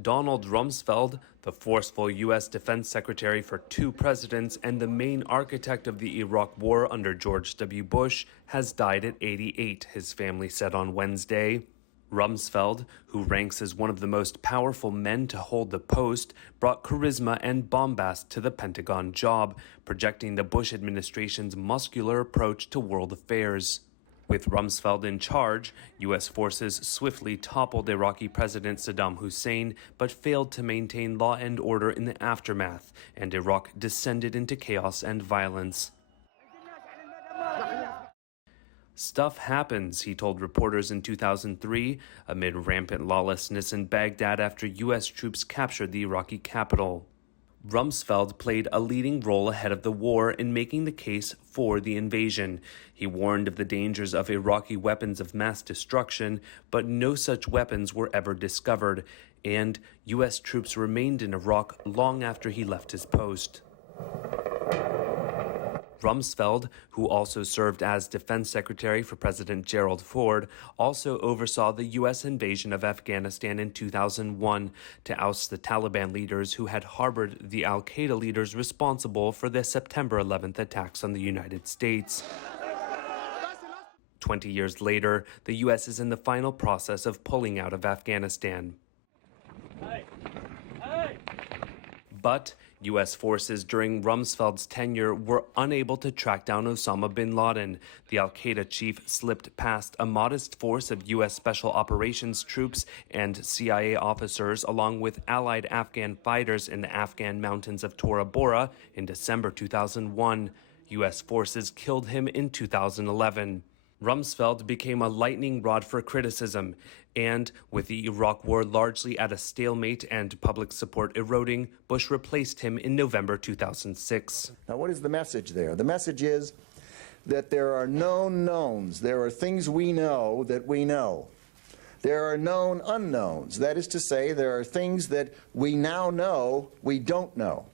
Donald Rumsfeld, the forceful U.S. Defense Secretary for 2 presidents and the main architect of the Iraq War under George W. Bush, has died at 88, his family said on Wednesday. Rumsfeld, who ranks as one of the most powerful men to hold the post, brought charisma and bombast to the Pentagon job, projecting the Bush administration's muscular approach to world affairs. With Rumsfeld in charge, U.S. forces swiftly toppled Iraqi President Saddam Hussein, but failed to maintain law and order in the aftermath, and Iraq descended into chaos and violence. Stuff happens, he told reporters in 2003, amid rampant lawlessness in Baghdad after U.S. troops captured the Iraqi capital. Rumsfeld played a leading role ahead of the war in making the case for the invasion. He warned of the dangers of Iraqi weapons of mass destruction, but no such weapons were ever discovered, and U.S. troops remained in Iraq long after he left his post. Rumsfeld, who also served as Defense Secretary for President Gerald Ford, also oversaw the U.S. invasion of Afghanistan in 2001 to oust the Taliban leaders who had harbored the al-Qaeda leaders responsible for the September 11th attacks on the United States. 20 years later, the U.S. is in the final process of pulling out of Afghanistan. But U.S. forces during Rumsfeld's tenure were unable to track down Osama bin Laden. The al-Qaeda chief slipped past a modest force of U.S. Special Operations troops and CIA officers, along with allied Afghan fighters in the Afghan mountains of Tora Bora in December 2001. U.S. forces killed him in 2011. Rumsfeld became a lightning rod for criticism, and with the Iraq War largely at a stalemate and public support eroding, Bush replaced him in November 2006. Now, what is the message there? The message is that there are known knowns. There are things we know that we know. There are known unknowns. That is to say, there are things that we now know we don't know.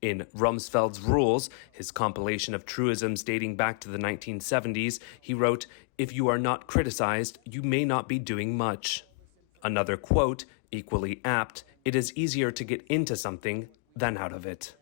In Rumsfeld's Rules, his compilation of truisms dating back to the 1970s, he wrote, "If you are not criticized, you may not be doing much." Another quote, equally apt, "It is easier to get into something than out of it."